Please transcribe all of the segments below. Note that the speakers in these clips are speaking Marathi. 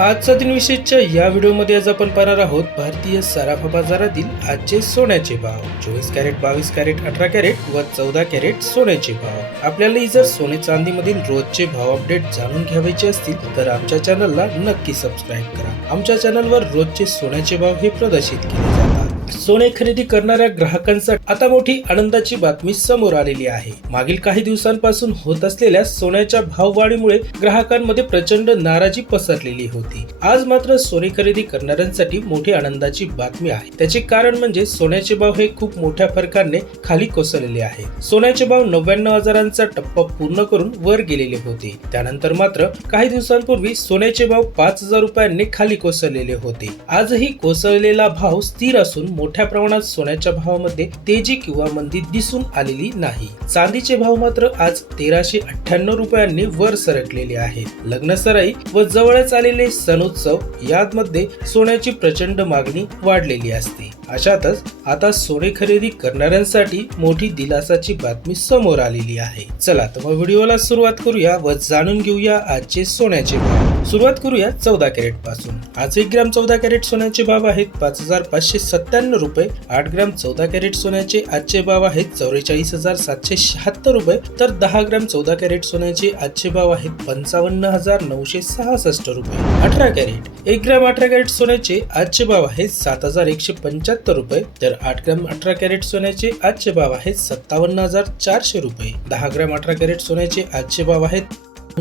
आजचा दिनविशेषच्या या व्हिडिओमध्ये आज आपण पाहणार आहोत भारतीय सराफा बाजारातील आजचे सोन्याचे भाव. चोवीस कॅरेट बावीस कॅरेट अठरा कॅरेट व चौदा कॅरेट सोन्याचे भाव. आपल्याला जर सोने चांदीमधील रोजचे भाव अपडेट जाणून घ्यावायचे असतील तर आमच्या चॅनलला नक्की सबस्क्राईब करा. आमच्या चॅनलवर रोजचे सोन्याचे भाव हे प्रदर्शित केले जातात. सोने खरेदी करणाऱ्या ग्राहकांसाठी आता मोठी आनंदाची बातमी समोर आलेली आहे. मागील काही दिवसांपासून होत असलेल्या सोन्याच्या भाववाढीमुळे ग्राहकांमध्ये प्रचंड नाराजी पसरलेली होती. आज मात्र सोने खरेदी करणाऱ्यांसाठी मोठी आनंदाची बातमी आहे. त्याचे कारण म्हणजे सोन्याचे भाव हे खूप मोठ्या फरकाने खाली कोसळलेले आहे. सोन्याचे भाव नव्याण्णव हजारांचा टप्पा पूर्ण करून वर गेलेले होते. त्यानंतर मात्र काही दिवसांपूर्वी सोन्याचे भाव पाच हजार रुपयांनी खाली कोसळलेले होते. आजही कोसळलेला भाव स्थिर असून मोठ्या प्रमाणात सोन्याच्या भावामध्ये ते तेजी किंवा मंदी दिसून आलेली नाही. चांदीचे भाव मात्र आज तेराशे अठ्ठ्याण्णव रुपयांनी वर सरकलेले आहेत. लग्न सराई व जवळच आलेले सणोत्सव यामध्ये सोन्याची प्रचंड मागणी वाढलेली असते. अशातच आता सोने खरेदी करणाऱ्यांसाठी मोठी दिलासाची बातमी समोर आलेली आहे. चला तर मग व्हिडिओला सुरुवात करूया व जाणून घेऊया आजचे सोन्याचे भाव. सुरुवात करूया चौदा कॅरेटपासून. आज एक ग्राम चौदा कॅरेट सोन्याचे भाव आहेत पाच हजार पाचशे सत्त्याण्णव रुपये. आठ ग्राम चौदा कॅरेट सोन्याचे आजचे भाव आहेत चौवेचाळीस हजार सातशे शहात्तर रुपये. तर दहा ग्राम चौदा कॅरेट सोन्याचे आजचे भाव आहेत पंचावन्न हजार नऊशे सहासष्ट रुपये. अठरा कॅरेट एक ग्राम अठरा कॅरेट सोन्याचे आजचे भाव आहेत सात हजार एकशे पंच्याहत्तर रुपये. तर आठ ग्राम अठरा कॅरेट सोन्याचे आजचे भाव आहेत सत्तावन्न हजार चारशे रुपये. दहा ग्राम अठरा कॅरेट सोन्याचे आजचे भाव आहेत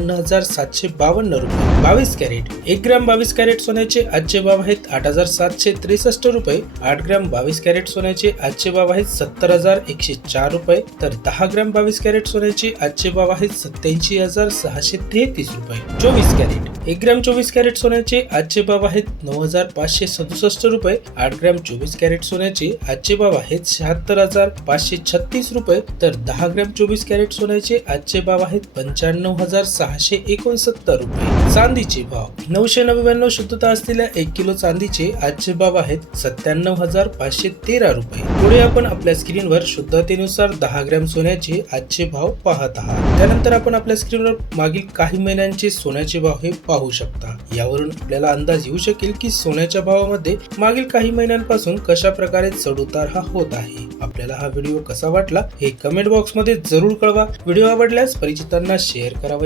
हजार सातशे बावन्न रुपये. बावीस कॅरेट एक ग्राम बावीस कॅरेट सोन्याचे आजचे भाव आहेत आठ हजार सातशे त्रेसष्ट रुपये. आठ ग्राम बावीस कॅरेट सोन्याचे आजचे भाव आहेत सत्तर हजार एकशे चार रुपये. तर दहा ग्राम बावीस कॅरेट सोन्याचे आजचे भाव आहेत सत्याऐंशी हजार सहाशे तेहतीस रुपये. चोवीस कॅरेट एक ग्राम चोवीस कॅरेट सोन्याचे आजचे भाव आहेत नऊ हजार पाचशे सदुसष्ट रुपये. आठ ग्राम चोवीस कॅरेट सोन्याचे आजचे भाव आहेत शहात्तर हजार पाचशे छत्तीस रुपये. तर दहा ग्राम चोवीस कॅरेट सोन्याचे आजचे भाव आहेत पंच्याण्णव हजार सहाशे एकोणसत्तर रुपये. चांदीचे भाव. नऊशे नव्याण्णव शुद्धता असलेल्या एक किलो चांदीचे आजचे भाव आहेत सत्त्याण्णव हजार पाचशे तेरा रुपये. पुढे आपण आपल्या स्क्रीनवर शुद्धतेनुसार दहा ग्रॅम सोन्याचे आजचे भाव पाहत आहात. त्यानंतर आपण आपल्या स्क्रीनवर मागील काही महिन्यांचे सोन्याचे भाव हे पाहू शकता. यावरून आपल्याला अंदाज येऊ शकेल की सोन्याच्या भावामध्ये मागील काही महिन्यांपासून कशा प्रकारे चढउतार हा होत आहे. आपल्याला हा व्हिडिओ कसा वाटला हे कमेंट बॉक्समध्ये जरूर कळवा. व्हिडिओ आवडल्यास परिचितांना शेअर करा व